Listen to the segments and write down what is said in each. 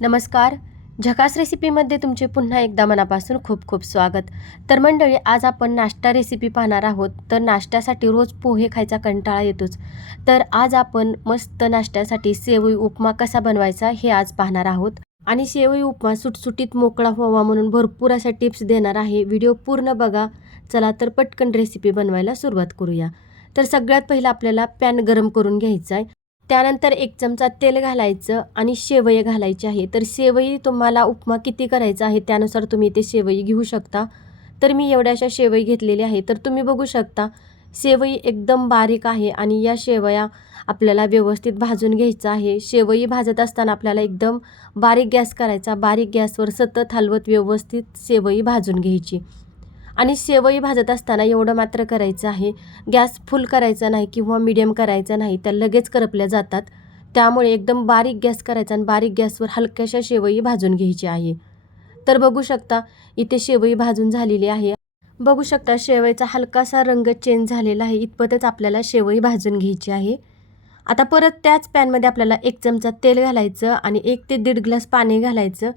नमस्कार. झकास रेसिपीमध्ये तुमचे पुन्हा एकदा मनापासून खूप खूप स्वागत. तर मंडळी आज आपण नाश्ता रेसिपी पाहणार आहोत. तर नाश्त्यासाठी रोज पोहे खायचा कंटाळा येतोच. तर आज आपण मस्त नाश्त्यासाठी सेवई उपमा कसा बनवायचा हे आज पाहणार आहोत. आणि शेवई उपमा सुटसुटीत मोकळा व्हावा म्हणून भरपूर अशा टिप्स देणार आहे. व्हिडिओ पूर्ण बघा. चला तर पटकन रेसिपी बनवायला सुरुवात करूया. तर सगळ्यात पहिलं आपल्याला पॅन गरम करून घ्यायचा आहे. त्यानंतर एक चमचा तेल घालायचं आणि शेवई घालायची आहे. तर शेवई तुम्हाला उपमा किती करायचा आहे त्यानुसार तुम्ही ते शेवई घेऊ शकता. तर मी एवढ्याशा शेवई घेतलेली आहे तर तुम्ही बघू शकता शेवई एकदम बारीक आहे आणि या शेवया आपल्याला व्यवस्थित भाजून घ्यायचं आहे. शेवई भाजत असताना आपल्याला एकदम बारीक गॅस करायचा. बारीक गॅसवर सतत हलवत व्यवस्थित शेवई भाजून घ्यायची. आणि शेवई भाजत असताना एवढं मात्र करायचं आहे. गॅस फुल करायचा नाही किंवा मिडियम करायचा नाही त्या लगेच करपल्या जातात. त्यामुळे एकदम बारीक गॅस करायचा आणि बारीक गॅसवर हलक्याशा शेवई भाजून घ्यायची आहे. तर बघू शकता इथे शेवई भाजून झालेली आहे. बघू शकता शेवईचा हलकासा रंग चेंज झालेला आहे. इतपतच आपल्याला शेवई भाजून घ्यायची आहे. आता परत त्याच पॅनमध्ये आपल्याला एक चमचा तेल घालायचं आणि एक ते दीड ग्लास पाणी घालायचं.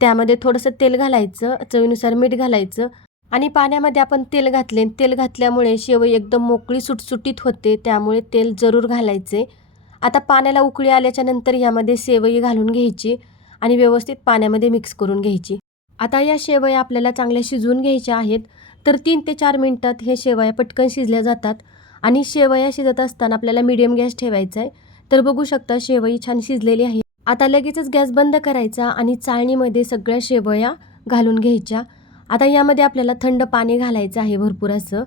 त्यामध्ये थोडंसं तेल घालायचं चवीनुसार मीठ घालायचं. आणि पाण्यामध्ये आपण तेल घातले. तेल घातल्यामुळे शेवई एकदम मोकळी सुटसुटीत होते. त्यामुळे तेल जरूर घालायचे. आता पाण्याला उकळी आल्याच्यानंतर यामध्ये शेवई घालून घ्यायची आणि व्यवस्थित पाण्यामध्ये मिक्स करून घ्यायची. आता या शेवया आपल्याला चांगल्या शिजवून घ्यायच्या आहेत. तर तीन ते चार मिनटात हे शेवया पटकन शिजल्या जातात. आणि शेवया शिजत असताना आपल्याला मीडियम गॅस ठेवायचा आहे. तर बघू शकता शेवई छान शिजलेली आहे. आता लगेचच गॅस बंद करायचा आणि चाळणीमध्ये सगळ्या शेवया घालून घ्यायच्या. आता यामध्ये आपल्याला थंड पाणी घालायचं आहे भरपूर असं.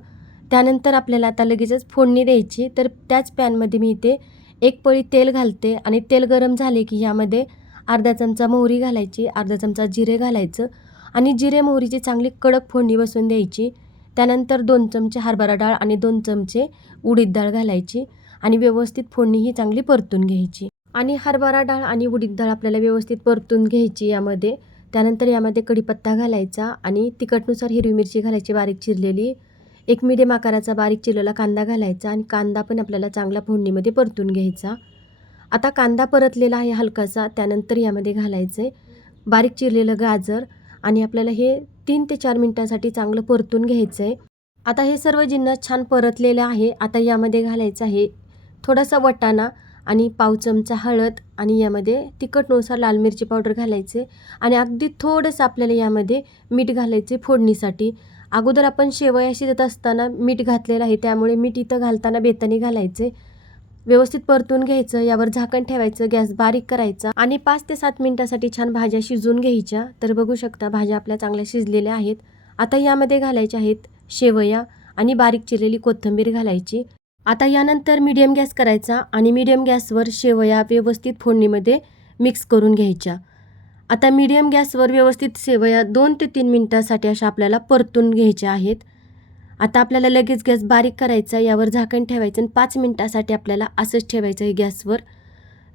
त्यानंतर आपल्याला आता लगेचच फोडणी द्यायची. तर त्याच पॅनमध्ये मी इथे एक पळी तेल घालते आणि तेल गरम झाले की यामध्ये अर्धा चमचा मोहरी घालायची अर्धा चमचा जिरे घालायचं आणि जिरे मोहरीची चांगली कडक फोडणी बसून द्यायची. त्यानंतर दोन चमचे हरभरा डाळ आणि दोन चमचे उडीद डाळ घालायची आणि व्यवस्थित फोडणी ही चांगली परतून घ्यायची. आणि हरभरा डाळ आणि उडीद डाळ आपल्याला व्यवस्थित परतून घ्यायची यामध्ये. त्यानंतर यामध्ये कढीपत्ता घालायचा आणि तिखटनुसार हिरवी मिरची घालायची बारीक चिरलेली. एक मिडियम आकाराचा बारीक चिरलेला कांदा घालायचा आणि कांदा पण आपल्याला चांगला फोडणीमध्ये परतून घ्यायचा. आता कांदा परतलेला आहे हलकासा त्यानंतर यामध्ये घालायचं आहे बारीक चिरलेलं गाजर आणि आपल्याला हे तीन ते चार मिनटासाठी चांगलं परतून घ्यायचं आहे आता हे सर्व जिन्नस छान परतलेलं आहे. आता यामध्ये घालायचं आहे थोडासा वटाणा. आणि पाव चमचा हळद आणि यामध्ये तिखटनुसार लाल मिरची पावडर घालायचे. आणि अगदी थोडंसं आपल्याला यामध्ये मीठ घालायचे फोडणीसाठी. अगोदर आपण शेवया शिजत असताना मीठ घातलेलं आहे त्यामुळे मीठ इथं घालताना बेताने घालायचे. व्यवस्थित परतून घ्यायचं यावर झाकण ठेवायचं गॅस बारीक करायचा आणि पाच ते सात मिनटासाठी छान भाज्या शिजवून घ्यायच्या. तर बघू शकता भाज्या आपल्या चांगल्या शिजलेल्या आहेत. आता यामध्ये घालायच्या आहेत शेवया आणि बारीक चिरलेली कोथिंबीर घालायची. आता यानंतर मीडियम गॅस करायचा आणि मीडियम गॅसवर शेवया व्यवस्थित फोडणीमध्ये मिक्स करून घ्यायच्या. आता मीडियम गॅसवर व्यवस्थित शेवया दोन ते तीन मिनटासाठी अशा आपल्याला परतून घ्यायच्या आहेत. आता आपल्याला लगेच गॅस बारीक करायचा यावर झाकण ठेवायचं आणि पाच मिनटासाठी आपल्याला असंच ठेवायचं आहे गॅसवर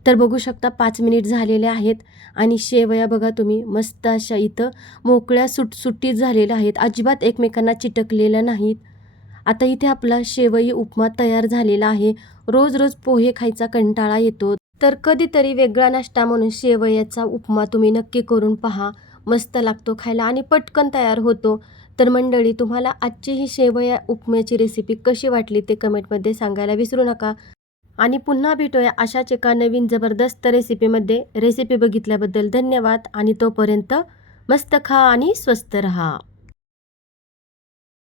तर बघू शकता पाच मिनिट झालेले आहेत आणि शेवया बघा तुम्ही मस्त अशा इथं मोकळ्या सुटसुटीत झालेल्या आहेत. अजिबात एकमेकांना चिटकलेल्या नाहीत. आता इथे आपला शेवई उपमा तयार झालेला आहे. रोज रोज पोहे खायचा कंटाळा येतो. तर कधीतरी वेगळा नाश्ता म्हणून शेवयाचा उपमा तुम्ही नक्की करून पहा. मस्त लागतो खायला आणि पटकन तयार होतो. तर मंडळी तुम्हाला आजची ही शेवया उपम्याची रेसिपी कशी वाटली ते कमेंटमध्ये सांगायला विसरू नका. आणि पुन्हा भेटूया अशाच एका नवीन जबरदस्त रेसिपीमध्ये रेसिपी बघितल्याबद्दल धन्यवाद आणि तोपर्यंत मस्त खा आणि स्वस्त रहा.